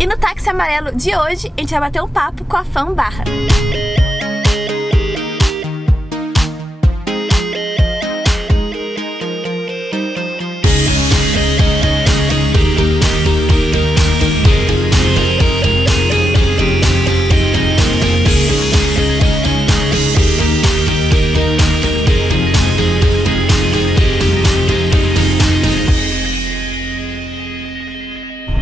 E no táxi amarelo de hoje, a gente vai bater um papo com a Fã Barra.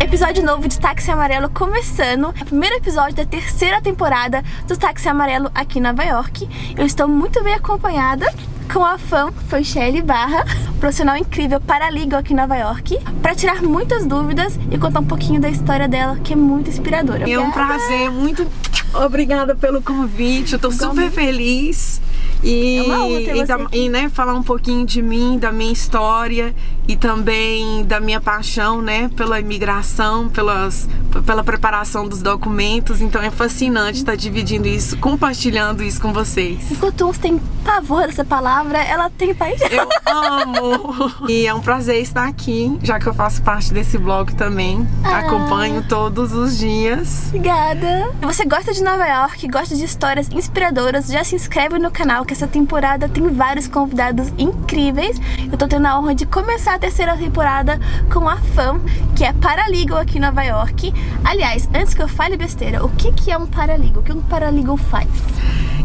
Episódio novo de Táxi Amarelo começando, o primeiro episódio da terceira temporada do Táxi Amarelo aqui em Nova York. Eu estou muito bem acompanhada com a Fã Shelly Barra, profissional incrível paralegal aqui em Nova York, para tirar muitas dúvidas e contar um pouquinho da história dela, que é muito inspiradora. É um prazer, muito obrigada pelo convite, eu tô super feliz. E, é uma honra ter você aqui. Né, falar um pouquinho de mim, da minha história e também da minha paixão, né, pela imigração, pela preparação dos documentos. Então é fascinante estar dividindo isso, compartilhando isso com vocês. Enquanto uns têm pavor dessa palavra, ela tem paixão. Eu amo! E é um prazer estar aqui, já que eu faço parte desse blog também. Acompanho todos os dias. Obrigada! Você gosta de Nova York, gosta de histórias inspiradoras, já se inscreve no canal, que essa temporada tem vários convidados incríveis. Eu tô tendo a honra de começar a terceira temporada com a Fã, que é paralegal aqui em Nova York. Aliás, antes que eu fale besteira, o que é um paralegal? O que um paralegal faz?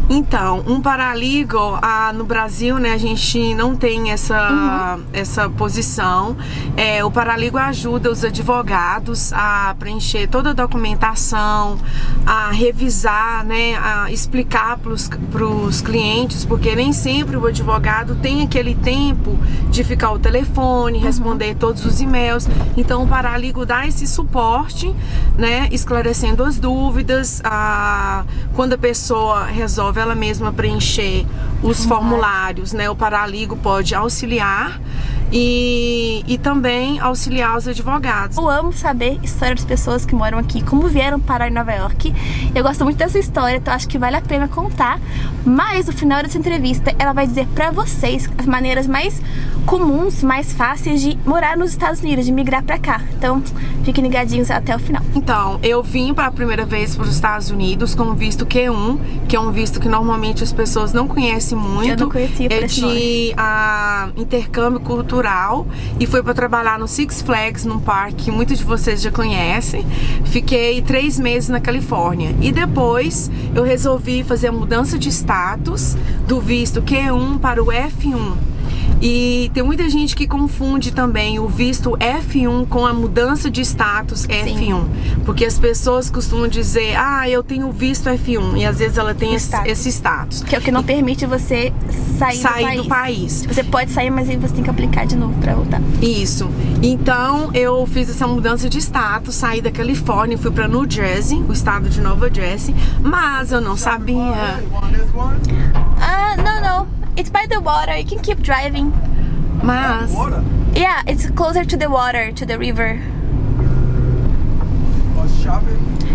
Então, um paralegal, no Brasil, né, a gente não tem essa posição. O paralegal ajuda os advogados a preencher toda a documentação, a revisar, né, a explicar para os clientes, porque nem sempre o advogado tem aquele tempo de ficar ao telefone, responder todos os e-mails. Então, o paralegal dá esse suporte, né, esclarecendo as dúvidas, quando a pessoa resolve ela mesma preencher os formulários, né? O paralegal pode auxiliar e também auxiliar os advogados. Eu amo saber a história das pessoas que moram aqui, como vieram parar em Nova York. Eu gosto muito dessa história, então acho que vale a pena contar. Mas no final dessa entrevista, ela vai dizer pra vocês as maneiras mais comuns, mais fáceis de morar nos Estados Unidos, de migrar pra cá. Então, fiquem ligadinhos até o final. Então, eu vim pela primeira vez para os Estados Unidos com o visto Q1, que é um visto que normalmente as pessoas não conhecem muito. Eu não conhecia por esse nome. Intercâmbio cultural, e foi para trabalhar no Six Flags, num parque que muitos de vocês já conhecem. Fiquei 3 meses na Califórnia e depois eu resolvi fazer a mudança de status do visto Q1 para o F1. E tem muita gente que confunde também o visto F1 com a mudança de status F1. Porque as pessoas costumam dizer, eu tenho o visto F1, e às vezes ela tem esse status. Que é o que não permite você sair do país. Você pode sair, mas aí você tem que aplicar de novo pra voltar. Isso. Então eu fiz essa mudança de status, saí da Califórnia e fui pra New Jersey, o estado de Nova Jersey, mas eu não sabia. No. It's by the water. You can keep driving. Mas yeah, it's closer to the water, to the river.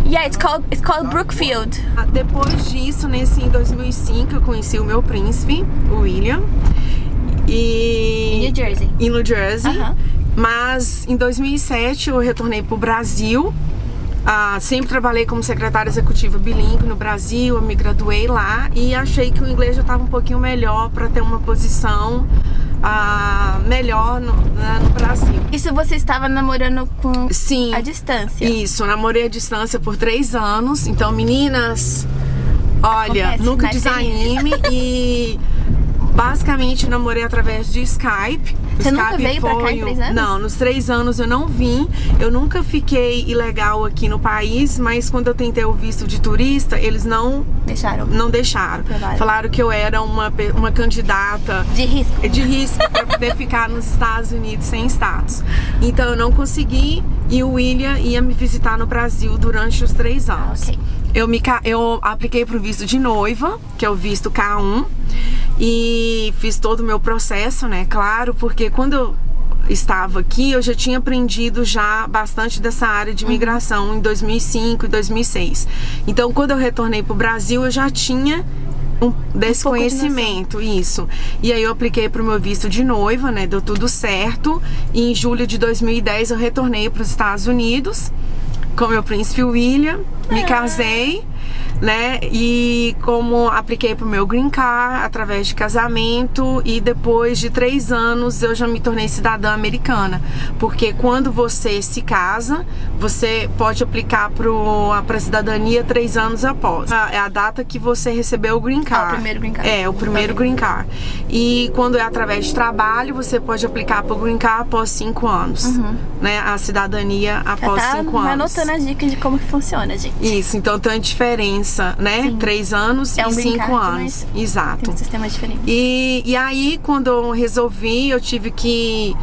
Yeah, it's called Brookfield. Depois disso, em 2005, eu conheci o meu príncipe, o William, em New Jersey. Mas em 2007 eu retornei pro Brasil. Sempre trabalhei como secretária executiva bilíngue no Brasil, eu me graduei lá e achei que o inglês já estava um pouquinho melhor para ter uma posição melhor no Brasil. Isso você estava namorando com Sim, a distância? Isso, namorei à distância por 3 anos. Então, meninas, olha, nunca desanime. E basicamente namorei através de Skype. Você nunca veio pra cá em 3 anos? Não, nos 3 anos eu não vim. Eu nunca fiquei ilegal aqui no país, mas quando eu tentei o visto de turista, eles não deixaram. Falaram que eu era uma candidata de risco para poder ficar nos Estados Unidos sem status. Então eu não consegui, e o William ia me visitar no Brasil durante os 3 anos. Eu apliquei pro visto de noiva, que é o visto K1, e fiz todo o meu processo, né? Claro, porque quando eu estava aqui, eu já tinha aprendido já bastante dessa área de imigração em 2005 e 2006. Então, quando eu retornei pro Brasil, eu já tinha desse conhecimento, isso. E aí eu apliquei pro meu visto de noiva, né? Deu tudo certo. E em julho de 2010 eu retornei para os Estados Unidos. com meu príncipe William, me casei, né? E como apliquei pro meu green card através de casamento, e depois de 3 anos eu já me tornei cidadã americana, porque quando você se casa, você pode aplicar pra cidadania 3 anos após. É a data que você recebeu o green card. O primeiro green card. É, o primeiro green card. E quando é através de trabalho, você pode aplicar pro green card após 5 anos, né? A cidadania após 5 anos. Anotando as dicas de como que funciona, gente. Isso, então tem uma diferença, né? Sim. 3 anos e 5 anos. Exato. Tem um sistema diferente. E aí, quando eu resolvi, eu tive que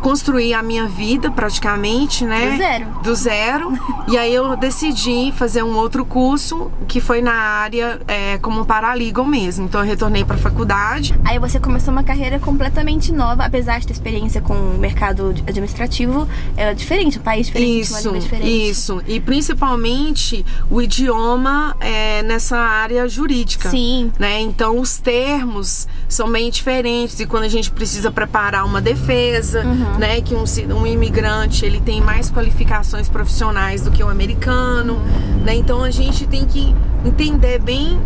construir a minha vida praticamente, né? Do zero. Do zero. E aí eu decidi fazer um outro curso que foi na área como paralegal mesmo. Então eu retornei para a faculdade. Aí você começou uma carreira completamente nova, apesar de ter experiência com o mercado administrativo, era diferente, um país diferente, uma língua diferente. Isso. E principalmente o idioma nessa área jurídica. Sim. Né? Então os termos são bem diferentes, e quando a gente precisa preparar uma defesa, né, que um imigrante ele tem mais qualificações profissionais do que o americano, né? Então a gente tem que entender bem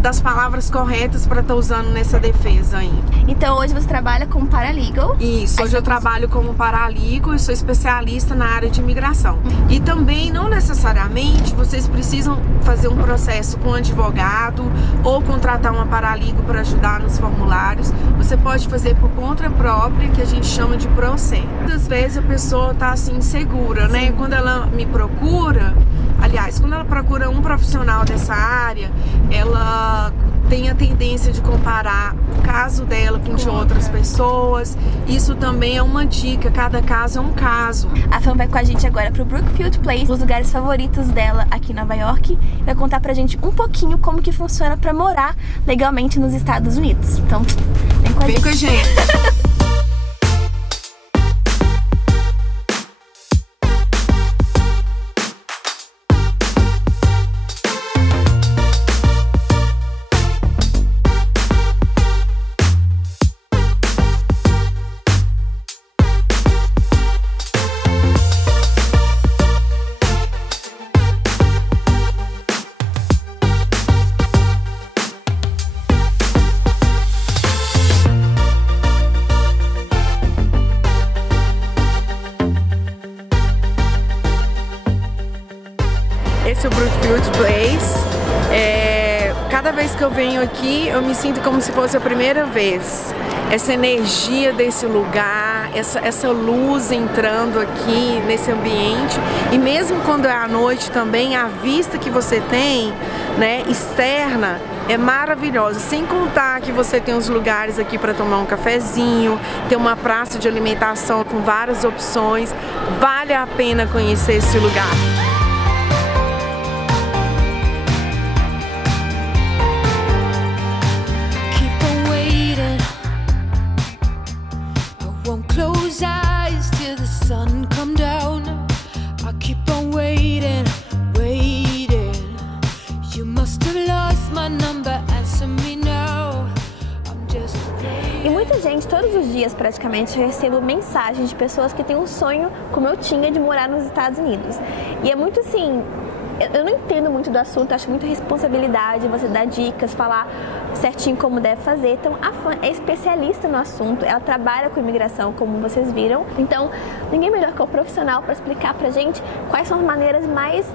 das palavras corretas para estar usando nessa defesa aí. Então hoje você trabalha como paralegal? Isso, hoje eu trabalho como paralegal e sou especialista na área de imigração. E também, não necessariamente, vocês precisam fazer um processo com um advogado ou contratar uma paralegal para ajudar nos formulários. Você pode fazer por conta própria, que a gente chama de processo. Muitas vezes a pessoa está assim insegura, né? Quando ela me procura, aliás, quando ela procura um profissional dessa área, ela tem a tendência de comparar o caso dela com de outras pessoas. Isso também é uma dica, cada caso é um caso. A Fran vai com a gente agora pro Brookfield Place, os lugares favoritos dela aqui em Nova York, e vai contar pra gente um pouquinho como que funciona pra morar legalmente nos Estados Unidos. Então, vem com a gente. Vem com a gente. Esse é o Brookfield Place. Cada vez que eu venho aqui, eu me sinto como se fosse a primeira vez. Essa energia desse lugar, essa luz entrando aqui nesse ambiente. E mesmo quando é à noite também, a vista que você tem, né, externa, é maravilhosa. Sem contar que você tem os lugares aqui para tomar um cafezinho, tem uma praça de alimentação com várias opções. Vale a pena conhecer esse lugar. E muita gente, todos os dias praticamente, eu recebo mensagens de pessoas que têm um sonho, como eu tinha, de morar nos Estados Unidos. E é muito assim, eu não entendo muito do assunto, acho muita responsabilidade você dar dicas, falar certinho como deve fazer. Então a Fran é especialista no assunto, ela trabalha com imigração, como vocês viram. Então ninguém melhor que o profissional para explicar pra gente quais são as maneiras mais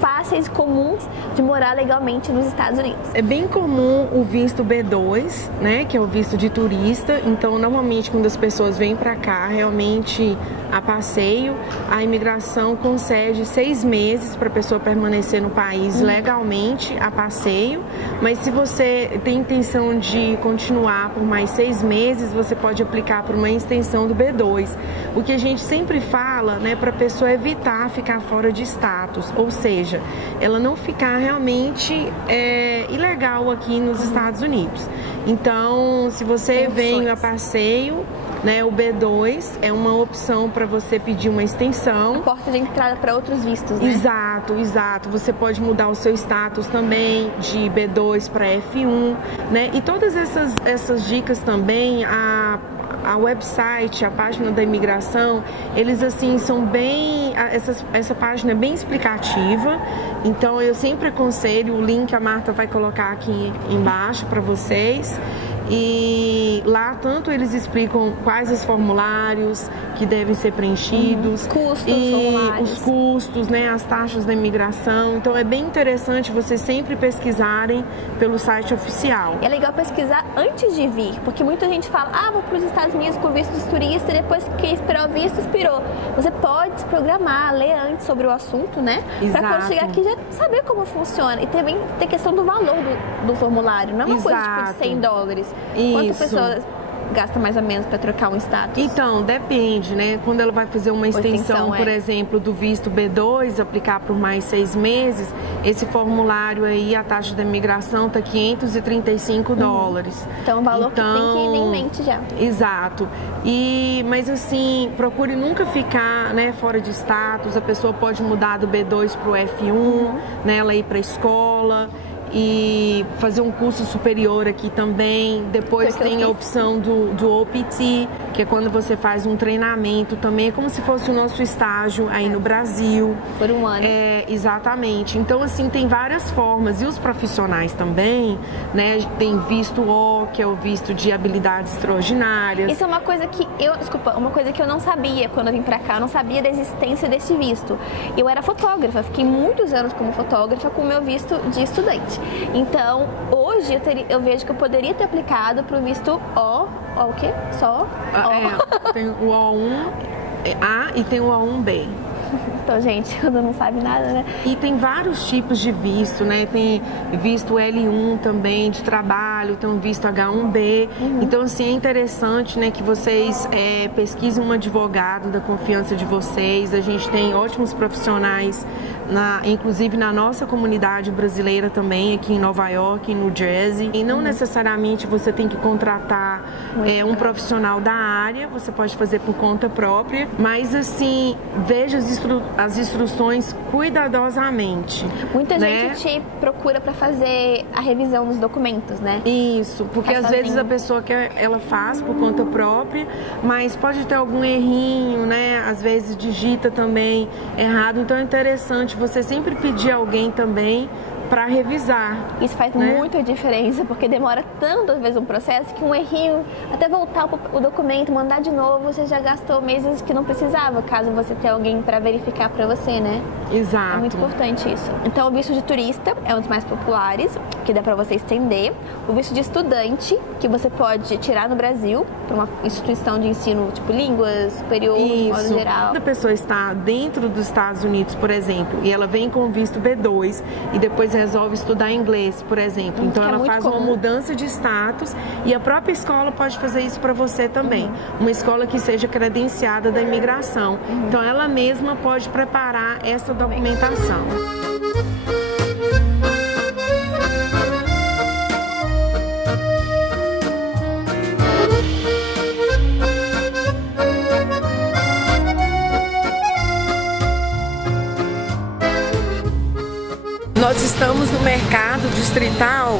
fáceis e comuns de morar legalmente nos Estados Unidos. É bem comum o visto B2, né, que é o visto de turista. Então, normalmente, quando as pessoas vêm para cá, realmente a passeio, a imigração concede 6 meses para a pessoa permanecer no país legalmente a passeio. Mas se você tem intenção de continuar por mais 6 meses, você pode aplicar por uma extensão do B2. O que a gente sempre fala, né, para a pessoa evitar ficar fora de status, ou seja, ela não ficar realmente ilegal aqui nos Estados Unidos. Então, se você vem a passeio, né, o B2 é uma opção para você pedir uma extensão. A porta de entrada para outros vistos, né? Exato, exato. Você pode mudar o seu status também de B2 para F1, né? E todas essas dicas também, a a website, a página da imigração, eles assim são bem, essa página é bem explicativa, então eu sempre aconselho, o link a Marta vai colocar aqui embaixo para vocês. E lá tanto eles explicam quais os formulários que devem ser preenchidos, os custos, né, as taxas da imigração. Então é bem interessante vocês sempre pesquisarem pelo site oficial. É legal pesquisar antes de vir, porque muita gente fala, vou para os Estados Unidos com visto de turista, e depois que esperou o visto, expirou. Você pode se programar, ler antes sobre o assunto, né? Para quando chegar aqui já saber como funciona. E também tem questão do valor do formulário, não é uma coisa tipo de $100. Quantas pessoas gasta mais ou menos para trocar um status? Então, depende, né? Quando ela vai fazer uma extensão, por exemplo, do visto B2, aplicar por mais 6 meses, esse formulário aí, a taxa da imigração tá $535. Então, o valor que tem que ir em mente já. Exato. Mas assim, procure nunca ficar, né, fora de status. A pessoa pode mudar do B2 pro F1, né, ela ir para escola e fazer um curso superior aqui também. Depois tem a opção do OPT, que é quando você faz um treinamento também, é como se fosse o nosso estágio aí no Brasil. Por um ano. Exatamente. Então, assim, tem várias formas. E os profissionais também, né, tem visto O, que é o visto de habilidades extraordinárias. Isso é uma coisa que uma coisa que eu não sabia quando eu vim pra cá. Eu não sabia da existência desse visto. Eu era fotógrafa, fiquei muitos anos como fotógrafa com o meu visto de estudante. Então, hoje eu vejo que eu poderia ter aplicado para o visto o quê? Só? Tem o O1A e tem o O1B. Então, gente, quando não sabe nada, né? E tem vários tipos de visto, né? Tem visto L1 também, de trabalho, tem um visto H1B. Então, assim, é interessante, né, que vocês pesquisem um advogado da confiança de vocês. A gente tem ótimos profissionais, inclusive na nossa comunidade brasileira também, aqui em Nova York, em New Jersey. E não necessariamente você tem que contratar um profissional da área, você pode fazer por conta própria. Mas, assim, veja as instruções cuidadosamente. Muita gente te procura para fazer a revisão dos documentos, né? Isso, porque às vezes a pessoa ela faz por conta própria, mas pode ter algum errinho, né? Às vezes digita também errado, então é interessante você sempre pedir alguém também para revisar. Isso faz muita diferença, porque demora tanto às vezes um processo que um errinho, até voltar o documento, mandar de novo, você já gastou meses que não precisava, caso você tenha alguém para verificar para você, né? Exato. É muito importante isso. Então, o visto de turista é um dos mais populares, que dá para você estender. O visto de estudante, que você pode tirar no Brasil, para uma instituição de ensino, tipo línguas, superior, de modo geral. Quando a pessoa está dentro dos Estados Unidos, por exemplo, e ela vem com o visto B2 e depois resolve estudar inglês, por exemplo. Então ela faz uma mudança de status e a própria escola pode fazer isso para você também. Uma escola que seja credenciada da imigração. Então ela mesma pode preparar essa documentação. Nós estamos no mercado distrital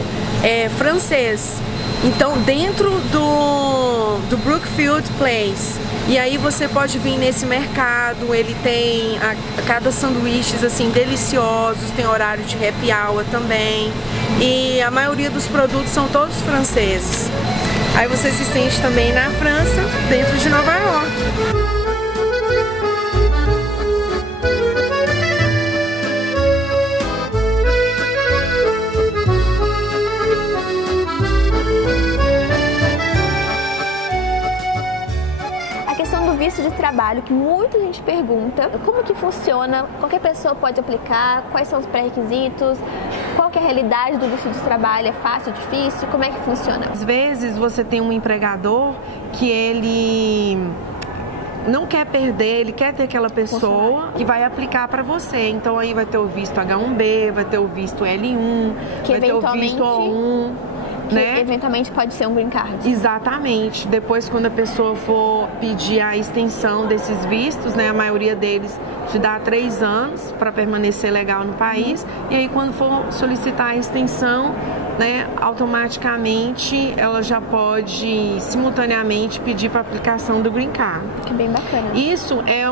francês, então dentro do Brookfield Place. E aí você pode vir nesse mercado, ele tem cada sanduíches assim deliciosos, tem horário de happy hour também. E a maioria dos produtos são todos franceses. Aí você se sente também na França, dentro de Nova York. Visto de trabalho, que muita gente pergunta como que funciona, qualquer pessoa pode aplicar, quais são os pré-requisitos, qual que é a realidade do visto de trabalho, é fácil, difícil, como é que funciona? Às vezes você tem um empregador que ele não quer perder, ele quer ter aquela pessoa que vai aplicar para você. Então aí vai ter o visto H1B, vai ter o visto L1, que vai ter o visto O1. Que eventualmente pode ser um green card. Exatamente. Depois, quando a pessoa for pedir a extensão desses vistos, né, a maioria deles te dá 3 anos para permanecer legal no país, e aí quando for solicitar a extensão, né, automaticamente ela já pode simultaneamente pedir para aplicação do Green Card. Que bem bacana. Isso é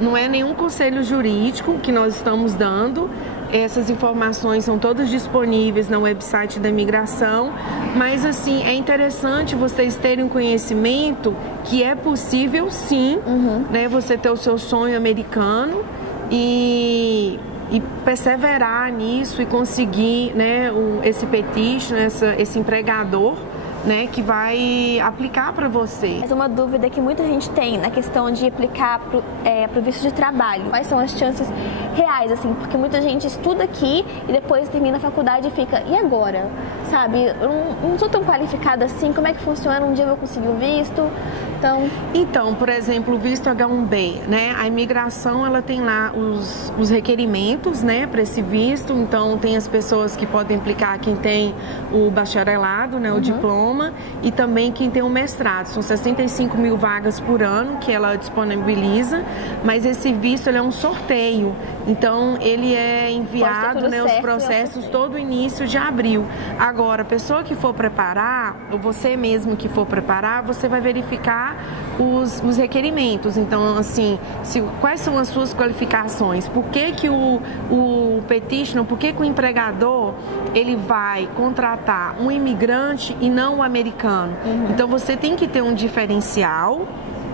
não é nenhum conselho jurídico que nós estamos dando. Essas informações são todas disponíveis no website da imigração, mas assim, é interessante vocês terem um conhecimento que é possível sim, né, você ter o seu sonho americano e perseverar nisso e conseguir, né, esse petition, esse empregador, né, que vai aplicar para você. Mas uma dúvida que muita gente tem na questão de aplicar pro visto de trabalho. Quais são as chances reais, assim? Porque muita gente estuda aqui e depois termina a faculdade e fica, e agora? Sabe, eu não sou tão qualificada assim, como é que funciona? Um dia eu vou conseguir o visto? Então, por exemplo, o visto H1B, né? A imigração, ela tem lá os requerimentos, né, para esse visto. Então, tem as pessoas que podem aplicar, quem tem o bacharelado, né, o diploma, e também quem tem o mestrado. São 65 mil vagas por ano que ela disponibiliza, mas esse visto, ele é um sorteio. Então, ele é enviado, né, os processos todo início de abril. Agora, a pessoa que for preparar, ou você mesmo que for preparar, você vai verificar os requerimentos. Então, assim, quais são as suas qualificações? Por que o petitioner, por que o empregador, ele vai contratar um imigrante e não um americano? Então, você tem que ter um diferencial,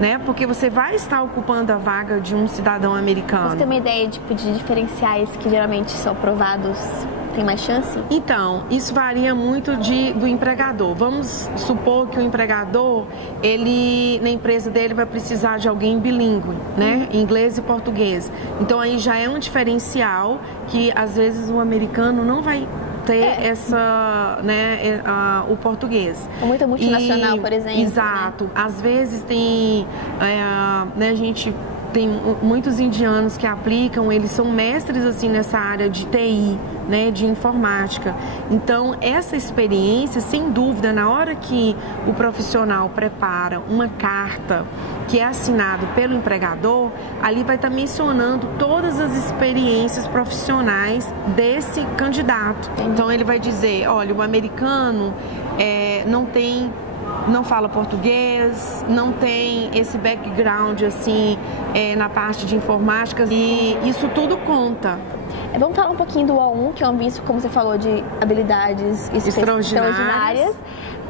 né? Porque você vai estar ocupando a vaga de um cidadão americano. Você tem uma ideia de diferenciais que geralmente são aprovados? Tem mais chance? Então, isso varia muito do empregador. Vamos supor que o empregador, na empresa dele vai precisar de alguém bilíngue, né? Inglês e português. Então, aí já é um diferencial que, às vezes, o americano não vai ter o português. É muita multinacional, por exemplo. Exato. Né? Às vezes tem, a gente tem muitos indianos que aplicam, eles são mestres assim nessa área de TI, né, de informática. Então, essa experiência, sem dúvida, na hora que o profissional prepara uma carta que é assinado pelo empregador, ali vai estar mencionando todas as experiências profissionais desse candidato. Então, ele vai dizer, olha, o americano não fala português, não tem esse background assim na parte de informática, e isso tudo conta. Vamos falar um pouquinho do O1, que é um visto, como você falou, de habilidades extraordinárias.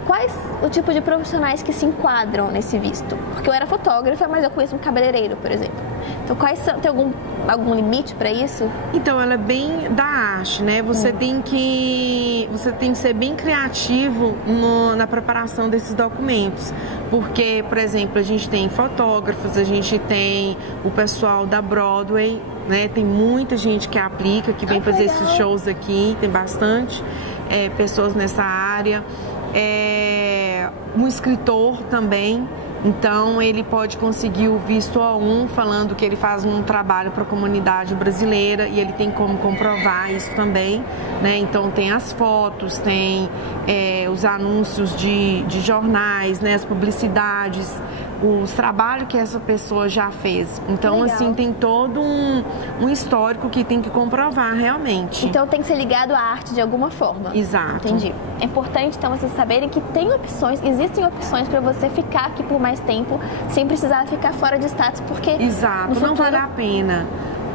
Quais o tipo de profissionais que se enquadram nesse visto? Porque eu era fotógrafa, mas eu conheço um cabeleireiro, por exemplo. Então, tem algum limite para isso? Então, ela é bem da arte, né? Você tem que ser bem criativo na preparação desses documentos. Porque, por exemplo, a gente tem fotógrafos, a gente tem o pessoal da Broadway, né? Tem muita gente que aplica, que vem fazer esses shows aqui, tem bastante pessoas nessa área. Um escritor também, então ele pode conseguir o visto O1 falando que ele faz um trabalho para a comunidade brasileira, e ele tem como comprovar isso também, né? Então tem as fotos, tem os anúncios de jornais, né? As publicidades, os trabalhos que essa pessoa já fez. Então, assim, tem todo um histórico que tem que comprovar realmente. Então tem que ser ligado à arte de alguma forma. Exato. Entendi. É importante, então, vocês saberem que existem opções para você ficar aqui por mais tempo, sem precisar ficar fora de status, porque... Exato, futuro... não vale a pena.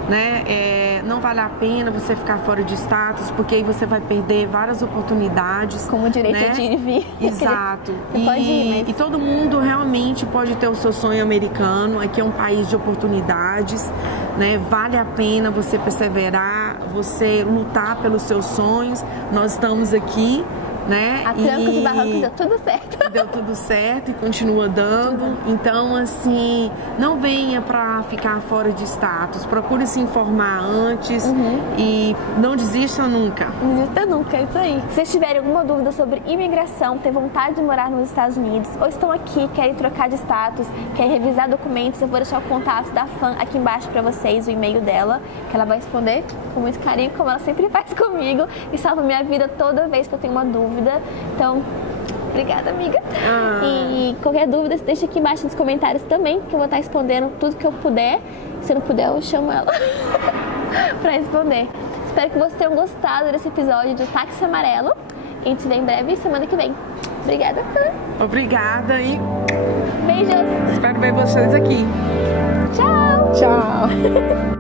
Né? Não vale a pena você ficar fora de status, porque aí você vai perder várias oportunidades. Como o direito, né, de ir e vir. Exato. Pode ir, mas... E todo mundo realmente pode ter o seu sonho americano. Aqui é um país de oportunidades, né? Vale a pena você perseverar, você lutar pelos seus sonhos. Nós estamos aqui, né? A trancos e barrancos deu tudo certo. Deu tudo certo e continua dando. Então, assim, não venha pra ficar fora de status. Procure se informar antes e não desista nunca. Não desista nunca, é isso aí. Se vocês tiverem alguma dúvida sobre imigração, ter vontade de morar nos Estados Unidos, ou estão aqui, querem trocar de status, querem revisar documentos, eu vou deixar o contato da Fan aqui embaixo pra vocês, o e-mail dela, que ela vai responder com muito carinho, como ela sempre faz comigo, e salva minha vida toda vez que eu tenho uma dúvida. Então, obrigada, amiga. E qualquer dúvida, deixa aqui embaixo nos comentários também, que eu vou estar respondendo tudo que eu puder. Se não puder, eu chamo ela pra responder. Espero que vocês tenham gostado desse episódio do Táxi Amarelo. E a gente se vê em breve semana que vem. Obrigada. Obrigada e beijos. Espero ver vocês aqui. Tchau. Tchau.